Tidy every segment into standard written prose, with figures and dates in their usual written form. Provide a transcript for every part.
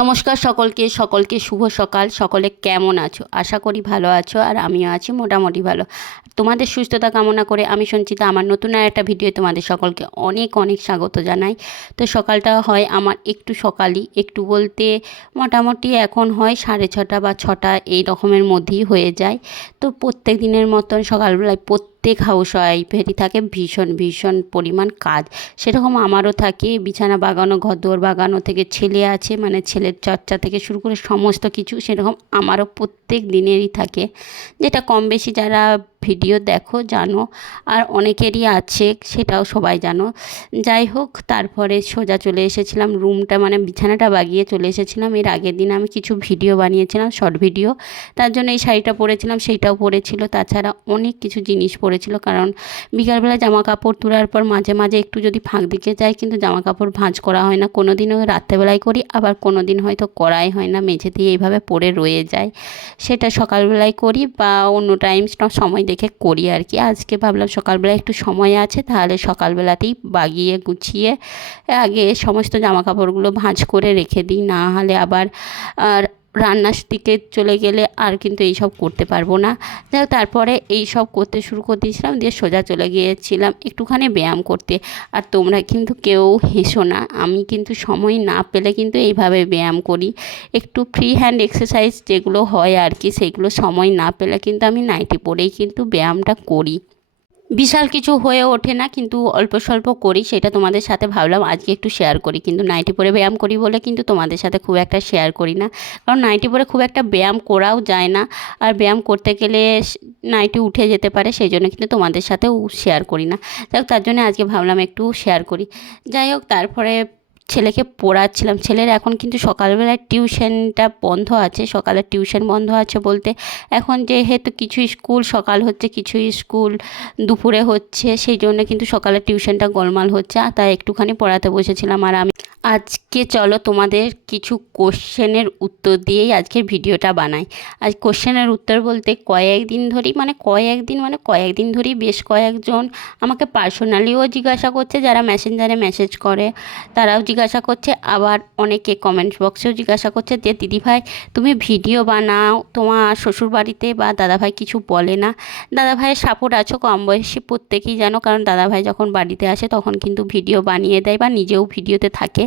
নমস্কার সকলকে সকলকে শুভ সকাল। সকলে কেমন আছো? আশা করি ভালো আছো, আর আমিও আছি মোটামুটি ভালো। তোমাদের সুস্থতা কামনা করে আমি সঞ্চিতা আমার নতুন আর একটা ভিডিও তোমাদের সকলকে অনেক অনেক স্বাগত জানাই। তো সকালটা হয় আমার একটু সকালই, একটু বলতে মোটামুটি এখন হয় 6:30 বা 6টা এই রকমের মধ্যেই হয়ে যায়। তো প্রত্যেক দিনের মতন সকালবেলায় প্রত্যেক হাউস ওয়াইফেরই থাকে ভীষণ ভীষণ পরিমাণ কাজ। সেরকম আমারও থাকে, বিছানা বাগানো, ঘরদোর বাগানো থেকে ছেলে আছে, মানে ছেলের চর্চা থেকে শুরু করে সমস্ত কিছু সেরকম আমারও প্রত্যেক দিনেরই থাকে, যেটা কম বেশি যারা ভিডিও দেখো জানো, আর অনেকেরই আছে সেটাও সবাই জানো। যাই হোক, তারপরে সোজা চলে এসেছিলাম রুমটা, মানে বিছানাটা বাগিয়ে চলে এসেছিলাম। এর আগের দিন আমি কিছু ভিডিও বানিয়েছিলাম, শর্ট ভিডিও, তার জন্য এই শাড়িটা পরেছিলাম, সেইটাও পরেছিল, তাছাড়া অনেক কিছু জিনিস পরেছিল। কারণ বিকালবেলা জামা কাপড় তোলার পর মাঝে মাঝে একটু যদি ফাঁক দিকে যায়, কিন্তু জামা কাপড় ভাঁজ করা হয় না। কোনো দিনও রাত্রেবেলায় করি, আবার কোনো দিন হয়তো করাই হয় না, মেঝেতেই এইভাবে পড়ে রয়ে যায়। সেটা সকালবেলায় করি বা অন্য টাইম সময় দেখে করি আর কি। আজকে ভাবলাম সকালবেলায় একটু সময় আছে, তাহলে সকালবেলাতেই বাগিয়ে গুছিয়ে আগে সমস্ত জামা কাপড়গুলো ভাঁজ করে রেখে দিই, না হলে আবার আর রান্নার দিকে চলে গেলে আর কিন্তু এইসব করতে পারবো না। যাই তারপরে এই সব করতে শুরু করে দিয়েছিলাম, দিয়ে সোজা চলে গিয়েছিলাম একটুখানি ব্যায়াম করতে। আর তোমরা কিন্তু কেউ হেসো না, আমি কিন্তু সময় না পেলে কিন্তু এইভাবে ব্যায়াম করি, একটু ফ্রি হ্যান্ড এক্সারসাইজ যেগুলো হয় আর কি, সেইগুলো সময় না পেলে কিন্তু আমি নাইটি পরেই কিন্তু ব্যায়ামটা করি। বিশাল কিছু হয়ে ওঠে না, কিন্তু অল্প স্বল্প করি, সেটা তোমাদের সাথে ভাবলাম আজকে একটু শেয়ার করি। কিন্তু নাইটি পরে ব্যায়াম করি বলে কিন্তু তোমাদের সাথে খুব একটা শেয়ার করি না, কারণ নাইটি পরে খুব একটা ব্যায়াম করাও যায় না, আর ব্যায়াম করতে গেলে নাইটি উঠে যেতে পারে, সেই জন্য কিন্তু তোমাদের সাথেও শেয়ার করি না। যাই হোক, তার জন্য আজকে ভাবলাম একটু শেয়ার করি। যাই হোক, তারপরে ছেলেকে পড়াচ্ছিলাম। ছেলের এখন কিন্তু সকালবেলায় টিউশনটা বন্ধ আছে, সকালের টিউশন বন্ধ আছে বলতে এখন যেহেতু কিছু স্কুল সকাল হচ্ছে, কিছু স্কুল দুপুরে হচ্ছে, সেই জন্য কিন্তু সকালের টিউশনটা গোলমাল হচ্ছে, আর তাই একটুখানি পড়াতে বসেছিলাম। আর আমি আজকে চলো তোমাদের কিছু কোশ্চেনের উত্তর দিয়েই আজকের ভিডিওটা বানাই। আজ কোশ্চেনের উত্তর বলতে কয়েকদিন ধরেই বেশ কয়েকজন আমাকে পার্সোনালিও জিজ্ঞাসা করছে, যারা মেসেঞ্জারে মেসেজ করে তারাও জিজ্ঞাসা করছে, আবার অনেকে কমেন্টস বক্সেও জিজ্ঞাসা করছে যে দিদিভাই তুমি ভিডিও বানাও, তোমার শ্বশুরবাড়িতে বা দাদাভাই কিছু বলে না? দাদাভাইয়ের সাপোর্ট আছো, কম বয়সী প্রত্যেকেই জানো, কারণ দাদাভাই যখন বাড়িতে আসে তখন কিন্তু ভিডিও বানিয়ে দেয় বা নিজেও ভিডিওতে থাকে,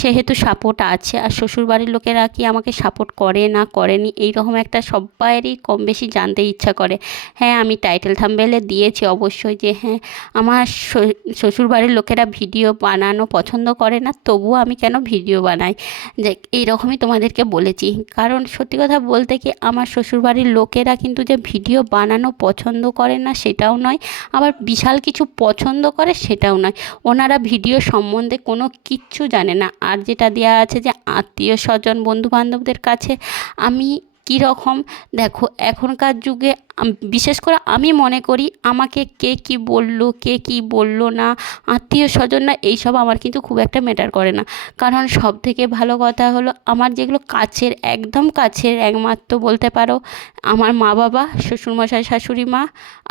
সেহেতু সাপোর্ট আছে। আর শ্বশুরবাড়ির লোকেরা কি আমাকে সাপোর্ট করে না করেনি, এইরকম একটা সবাইয়েরই কম বেশি জানতে ইচ্ছা করে। হ্যাঁ, আমি টাইটেল থাম্বনেলে দিয়েছি অবশ্যই যে হ্যাঁ, আমার শ্বশুরবাড়ির লোকেরা ভিডিও বানানো পছন্দ করে না, তবুও আমি কেন ভিডিও বানাই, যে এইরকমই তোমাদেরকে বলেছি। কারণ সত্যি কথা বলতে কি, আমার শ্বশুরবাড়ির লোকেরা কিন্তু যে ভিডিও বানানো পছন্দ করে না সেটাও নয়, আবার বিশাল কিছু পছন্দ করে সেটাও নয়। ওনারা ভিডিও সম্বন্ধে কোনো কিচ্ছু জানে না। আর যেটা দেওয়া আছে যে আত্মীয় স্বজন বন্ধুবান্ধবদের কাছে আমি কীরকম, দেখো এখনকার যুগে বিশেষ করে আমি মনে করি আমাকে কে কি বলল, কে কি বলল না, আত্মীয় স্বজনরা এইসব আমার কিন্তু খুব একটা ম্যাটার করে না। কারণ সব থেকে ভালো কথা হলো আমার যেগুলো কাছের, একদম কাছের, একমাত্র বলতে পারো আমার মা বাবা, শ্বশুরমশাই শাশুড়ি মা,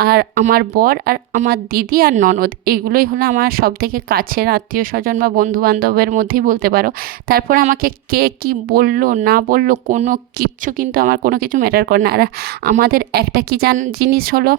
আর আমার বর, আর আমার দিদি আর ননদ, এগুলোই হলো আমার সব থেকে কাছের আত্মীয় স্বজন বা বন্ধুবান্ধবের মধ্যেই বলতে পারো। তারপর আমাকে কে কি বলল না বলল কোনো কিচ্ছু কিন্তু আমার কোনো কিছু ম্যাটার করে না। আর আমাদের একটা কি জিনিস হলো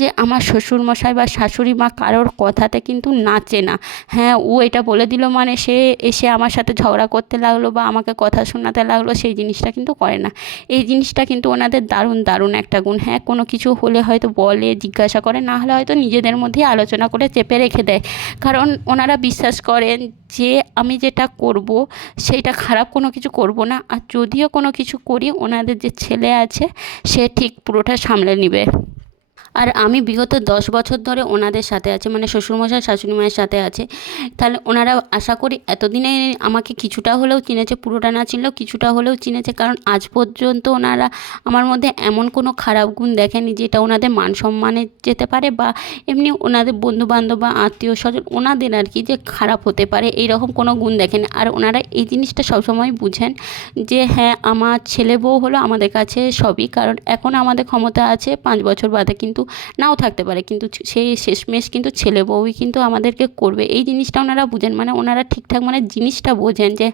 যে আমার শ্বশুরমশাই বা শাশুড়ি মা কারোর কথাতে কিন্তু নাচে না। হ্যাঁ, ও এটা বলে দিল মানে সে এসে আমার সাথে ঝগড়া করতে লাগলো বা আমাকে কথা শোনাতে লাগলো, সেই জিনিসটা কিন্তু করে না। এই জিনিসটা কিন্তু ওনাদের দারুণ দারুণ একটা গুণ। হ্যাঁ, কোনো কিছু হলে হয়তো বলে, জিজ্ঞাসা করে, না হলে হয়তো নিজেদের মধ্যেই আলোচনা করে চেপে রেখে দেয়। কারণ ওনারা বিশ্বাস করেন যে আমি যেটা করব সেইটা খারাপ কোনো কিছু করব না, আর যদিও কোনো কিছু করি ওনাদের যে ছেলে আছে সে ঠিক পুরোটা সামলে নেবে। আর আমি বিগত 10 বছর ধরে ওনাদের সাথে আছি, মানে শ্বশুরমশাই শাশুড়ি মায়ের সাথে আছে। তাহলে ওনারা আশা করি এতদিনে আমাকে কিছুটা হলেও চিনেছে, পুরোটা না চিনলেও কিছুটা হলেও চিনেছে। কারণ আজ পর্যন্ত ওনারা আমার মধ্যে এমন কোনো খারাপ গুণ দেখেনি যেটা ওনাদের মান সম্মানে যেতে পারে, বা এমনি ওনাদের বন্ধুবান্ধব বা আত্মীয় স্বজন ওনাদের আর কি যে খারাপ হতে পারে, এইরকম কোনো গুণ দেখেনি। আর ওনারা এই জিনিসটা সবসময় বুঝেন যে হ্যাঁ, আমার ছেলে বউ হলো আমাদের কাছে সবই, কারণ এখন আমাদের ক্ষমতা আছে 5 বছর বাদে কিন্তু কিন্তু নাও থাকতে পারে, কিন্তু সেই শেষমেশ কিন্তু ছেলে বউই কিন্তু আমাদেরকে করবে। এই জিনিসটা ওনারা বুঝেন, মানে ওনারা ঠিকঠাক মানে জিনিসটা বোঝেন যে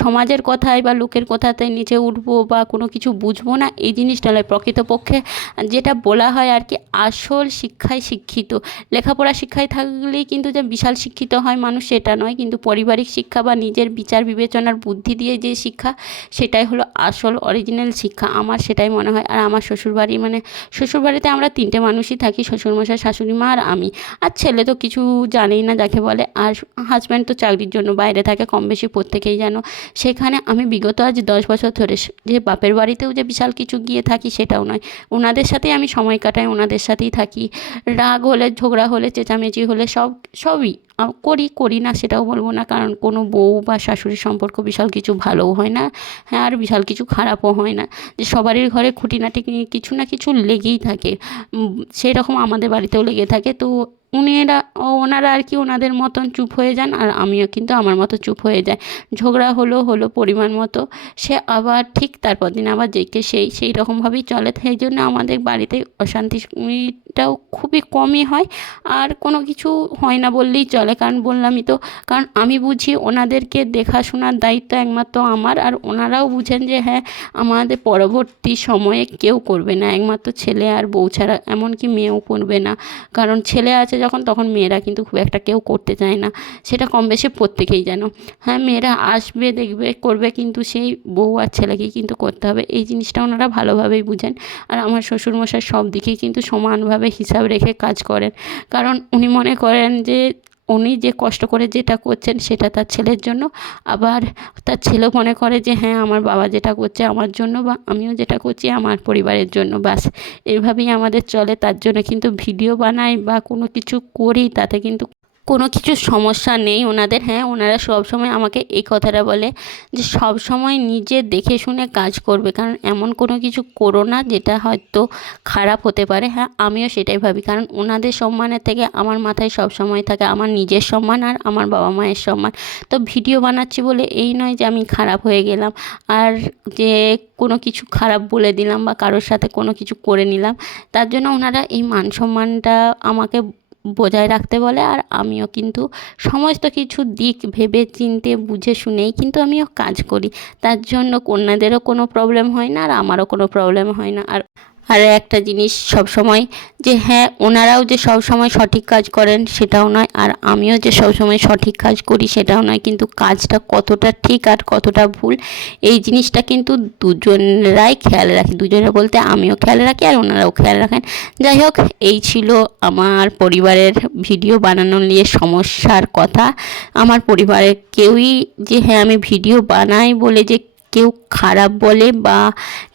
সমাজের কথায় বা লোকের কথাতে নিচে উঠবো বা কোনো কিছু বুঝবো না, এই জিনিসটা নয়। প্রকৃতপক্ষে যেটা বলা হয় আর কি, আসল শিক্ষায় শিক্ষিত। লেখাপড়া শিক্ষায় থাকলেই কিন্তু যে বিশাল শিক্ষিত হয় মানুষ সেটা নয়, কিন্তু পারিবারিক শিক্ষা বা নিজের বিচার বিবেচনার বুদ্ধি দিয়ে যে শিক্ষা, সেটাই হলো আসল অরিজিনাল শিক্ষা, আমার সেটাই মনে হয়। আর আমার শ্বশুরবাড়ি, মানে শ্বশুরবাড়িতে আমরা 3টে মানুষই থাকি, শ্বশুরমশাই, শাশুড়ি মা আর আমি। আর ছেলে তো কিছু জানেই না যাকে বলে, আর হাজব্যান্ড তো চাকরির জন্য বাইরে থাকে, কম বেশি প্রত্যেকেই জানো। সেখানে আমি বিগত আজ 10 বছর ধরে যে বাপের বাড়িতেও যে বিশাল কিছু গিয়ে থাকি সেটাও নয়, ওনাদের সাথেই আমি সময় কাটাই, ওনাদের সাথেই থাকি। রাগ হলে, ঝগড়া হলে, চেঁচামেচি হলে সবই করি না সেটাও বলবো না, কারণ কোনো বউ বা শাশুড়ির সম্পর্ক বিশাল কিছু ভালোও হয় না, হ্যাঁ, আর বিশাল কিছু খারাপও হয় না, যে সবারই ঘরে খুঁটিনাটি কিছু না কিছু লেগেই থাকে। সেই রকম আমাদের বাড়িতেও লেগে থাকে। তো ওনারা আর কি ওনাদের মতন চুপ হয়ে যান, আর আমিও কিন্তু আমার মতো চুপ হয়ে যাই। ঝগড়া হলো পরিমাণ মতো, সে আবার ঠিক তারপর দিন আবার যেকে সেই রকমভাবেই চলে। সেই জন্য আমাদের বাড়িতে অশান্তিটাও খুবই কমই হয়, আর কোনো কিছু হয় না বললেই চলে। কারণ বললামই তো, কারণ আমি বুঝি ওনাদেরকে দেখাশোনার দায়িত্ব একমাত্র আমার, আর ওনারাও বুঝেন যে হ্যাঁ, আমাদের পরবর্তী সময়ে কেউ করবে না, একমাত্র ছেলে আর বউ ছাড়া, এমনকি মেয়েও করবে না। কারণ ছেলে আছে যখন, তখন মেয়েরা কিন্তু খুব একটা কেউ করতে চায় না, সেটা কম বেশি প্রত্যেকেই জানো। হ্যাঁ, মেয়েরা আসবে, দেখবে, করবে, কিন্তু সেই বউ আর ছেলেকেই কিন্তু করতে হবে, এই জিনিসটা ওনারা ভালোভাবেই বুঝেন। আর আমার শ্বশুরমশাই সব দিকেই কিন্তু সমানভাবে হিসাব রেখে কাজ করেন, কারণ উনি মনে করেন যে উনি যে কষ্ট করে যেটা করছেন সেটা তার ছেলের জন্য, আবার তার ছেলেও মনে করে যে হ্যাঁ, আমার বাবা যেটা করছে আমার জন্য, বা আমিও যেটা করছি আমার পরিবারের জন্য, বাস এইভাবেই আমাদের চলে। তার জন্য কিন্তু ভিডিও বানাই বা কোনো কিছু করি, তাতে কিন্তু কোনো কিছু সমস্যা নেই ওনাদের। হ্যাঁ, ওনারা সবসময় আমাকে এই কথাটা বলে যে সবসময় নিজে দেখে শুনে কাজ করবে, কারণ এমন কোনো কিছু করো না যেটা হয়তো খারাপ হতে পারে। হ্যাঁ, আমিও সেটাই ভাবি, কারণ ওনাদের সম্মানের থেকে আমার মাথায় সবসময় থাকে আমার নিজের সম্মান আর আমার বাবা মায়ের সম্মান। তো ভিডিও বানাচ্ছি বলে এই নয় যে আমি খারাপ হয়ে গেলাম, আর যে কোনো কিছু খারাপ বলে দিলাম বা কারোর সাথে কোনো কিছু করে নিলাম, তার জন্য ওনারা এই মান সম্মানটা আমাকে বজায় রাখতে বলে। আর আমিও কিন্তু সমস্ত কিছু দিক ভেবে চিন্তে বুঝে শুনেই কিন্তু আমিও কাজ করি, তার জন্য কন্যাদেরও কোনো প্রবলেম হয় না আর আমারও কোনো প্রবলেম হয় না। আর একটা জিনিস সব সময়, যে হ্যাঁ, ওনারাও যে সব সময় সঠিক কাজ করেন সেটাও নয়, আর আমিও যে সব সময় সঠিক কাজ করি সেটাও নয়, কিন্তু কাজটা কতটা ঠিক আর কতটা ভুল এই জিনিসটা কিন্তু দুজনেরাই খেয়াল রাখি, দুজনে বলতে আমিও খেয়াল রাখি আর ওনারাও খেয়াল রাখেন। যাই হোক, এই ছিল আমার পরিবারের ভিডিও বানানো নিয়ে সমস্যার কথা। আমার পরিবারের কেউই যে হ্যাঁ, আমি ভিডিও বানাই বলে যে কেউ খারাপ বলে বা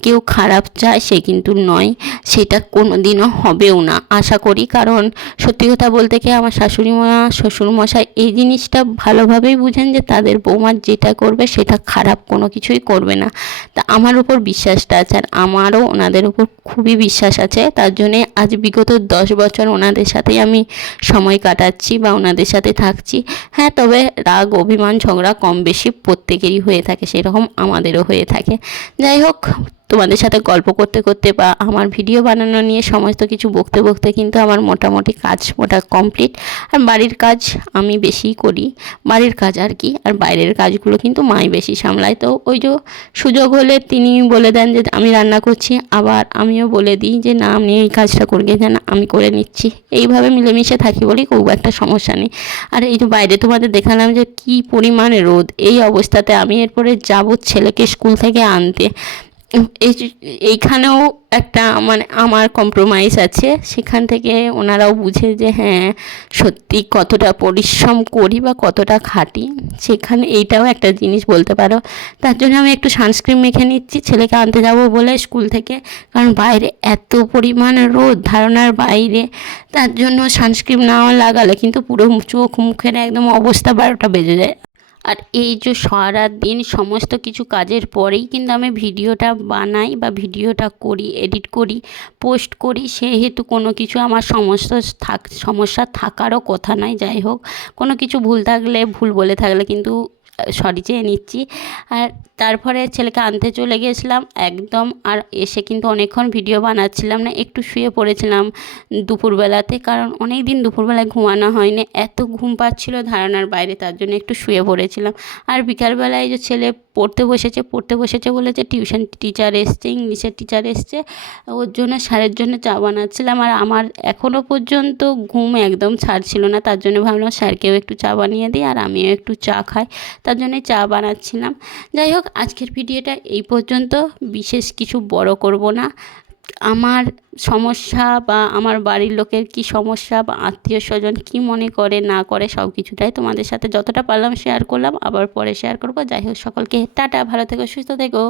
কেউ খারাপ চায় সে কিন্তু নয়, সেটা কোনো দিনও হবেও না আশা করি। কারণ সত্যি কথা বলতে কি, আমার শাশুড়ি মা, শ্বশুরমশাই এই জিনিসটা ভালোভাবেই বুঝেন যে তাদের বৌমা যেটা করবে সেটা খারাপ কোনো কিছুই করবে না। তা আমার উপর বিশ্বাসটা আছে, আর আমারও ওনাদের উপর খুবই বিশ্বাস আছে, তার জন্যে আজ বিগত 10 বছর ওনাদের সাথেই আমি সময় কাটাচ্ছি বা ওনাদের সাথে থাকছি। হ্যাঁ, তবে রাগ, অভিমান, ঝগড়া কম বেশি প্রত্যেকেরই হয়ে থাকে, সেরকম আমাদেরও হয়ে থাকে। যাই হোক, তোমাদের সাথে গল্প করতে করতে বা আমার ভিডিও বানানো নিয়ে সমস্ত কিছু বকতে কিন্তু আমার মোটামুটি কাজ কমপ্লিট। আর বাড়ির কাজ আমি বেশিই করি, বাড়ির কাজ আর কি, আর বাইরের কাজগুলো কিন্তু মাই বেশি সামলায়। তো ওই যে সুযোগ হলে তিনি বলে দেন যে আমি রান্না করছি, আবার আমিও বলে দিই যে না, আপনি এই কাজটা করে গেছেন, আমি করে নিচ্ছি। এইভাবে মিলেমিশে থাকি বলেই খুব একটা সমস্যা নেই। আর এই যে বাইরে তোমাদের দেখালাম যে কী পরিমাণে রোদ, এই অবস্থাতে আমি এরপরে যাব ছেলেকে স্কুল থেকে আনতে। এইখানেও একটা মানে আমার কম্প্রোমাইজ আছে, সেখান থেকে ওনারাও বুঝে যে হ্যাঁ, সত্যি কতটা পরিশ্রম করি বা কতটা খাটি, সেখানে এইটাও একটা জিনিস বলতে পারো। তার জন্য আমি একটু সানস্ক্রিন মেখে নিচ্ছি ছেলেকে আনতে যাব বলে স্কুল থেকে, কারণ বাইরে এত পরিমাণ রোদ ধারণার বাইরে, তার জন্য সানস্ক্রিন না লাগালে কিন্তু পুরো চোখ মুখের একদম অবস্থা 12টা বেজে যায়। আর এই যে সারা দিন সমস্ত কিছু কাজের পরেই কিন্তু আমি ভিডিওটা বানাই বা ভিডিওটা করি, এডিট করি, পোস্ট করি, সেহেতু কোনো কিছু আমার সমস্যা থাকারও কথা নয়। যাই হোক, কোনো কিছু ভুল থাকলে, ভুল বলে থাকলে কিন্তু সরি চেয়ে নিচ্ছি। আর তারপরে ছেলেকে আনতে চলে গেছিলাম একদম। আর এসে কিন্তু অনেকক্ষণ ভিডিও বানাচ্ছিলাম না, একটু শুয়ে পড়েছিলাম দুপুরবেলাতে, কারণ অনেক দিন দুপুরবেলায় ঘুমানো হয়নি, এত ঘুম পাচ্ছিল ধারণার বাইরে, তার জন্য একটু শুয়ে পড়েছিলাম। আর বিকালবেলায় যে ছেলে পড়তে বসেছে বলে যে টিউশন টিচার এসছে, ইংলিশের টিচার এসছে, ওর জন্য স্যারের জন্য চা বানাচ্ছিলাম। আর আমার এখনও পর্যন্ত ঘুম একদম ছাড়ছিল না, তার জন্য ভাবলাম স্যারকেও একটু চা বানিয়ে দিই আর আমিও একটু চা খাই, তার জন্যই চা বানাচ্ছিলাম। যাই হোক, আজকের ভিডিওটা এই পর্যন্ত, বিশেষ কিছু বড় করব না। আমার সমস্যা বা আমার বাড়ির লোকের কি সমস্যা বা আত্মীয় স্বজন কী মনে করে না করে সব কিছুটাই তোমাদের সাথে যতটা পারলাম শেয়ার করলাম, আবার পরে শেয়ার করব। যাই হোক, সকলকে টাটা, ভালো থেকো, সুস্থ থেকো।